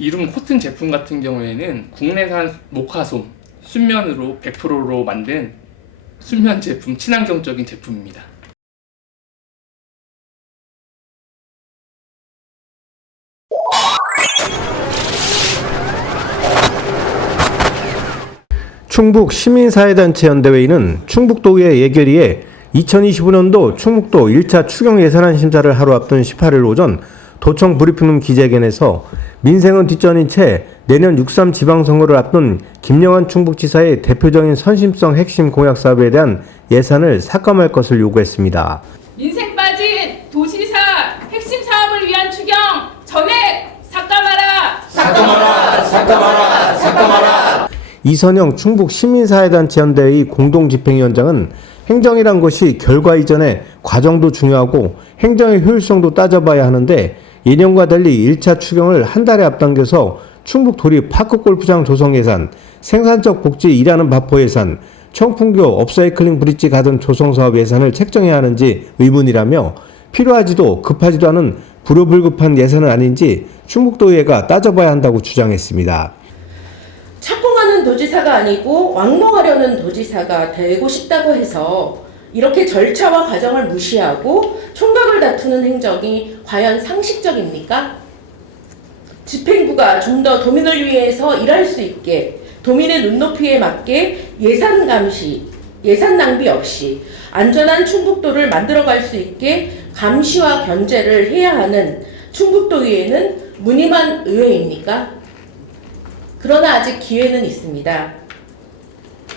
이름 코튼 제품 같은 경우에는 국내산 목화솜 순면으로 100%로 만든 순면 제품 친환경적인 제품입니다. 충북 시민사회단체 연대회의는 충북도의회 예결위에 2025년도 충북도 1차 추경 예산안 심사를 하루 앞둔 18일 오전 도청 브리핑룸 기자회견에서 민생은 뒷전인 채 내년 6.3 지방선거를 앞둔 김영환 충북지사의 대표적인 선심성 핵심 공약 사업에 대한 예산을 삭감할 것을 요구했습니다. 인생 빠진 도시사 핵심 사업을 위한 추경 전액 삭감하라. 이선영 충북 시민사회단체 연대의 공동집행위원장은 행정이란 것이 결과 이전에 과정도 중요하고 행정의 효율성도 따져봐야 하는데 예년과 달리 1차 추경을 한 달에 앞당겨서 충북 도립 파크 골프장 조성 예산, 생산적 복지 일하는 바포 예산, 청풍교 업사이클링 브릿지 가든 조성 사업 예산을 책정해야 하는지 의문이라며 필요하지도 급하지도 않은 불효불급한 예산은 아닌지 충북도의회가 따져봐야 한다고 주장했습니다. 착공하는 도지사가 아니고 왕몽하려는 도지사가 되고 싶다고 해서 이렇게 절차와 과정을 무시하고 총각을 다투는 행정이 과연 상식적입니까? 집행부가 좀 더 도민을 위해서 일할 수 있게 도민의 눈높이에 맞게 예산 감시, 예산 낭비 없이 안전한 충북도를 만들어갈 수 있게 감시와 견제를 해야 하는 충북도의회는 무늬만 의회입니까? 그러나 아직 기회는 있습니다.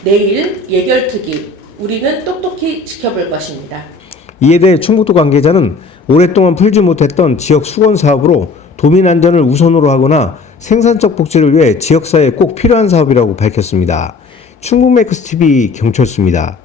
내일 예결특위 우리는 똑똑히 지켜볼 것입니다. 이에 대해 충북도 관계자는 오랫동안 풀지 못했던 지역 수건 사업으로 도민 안전을 우선으로 하거나 생산적 복지를 위해 지역사회에 꼭 필요한 사업이라고 밝혔습니다. 충북 맥스 TV 경철수입니다.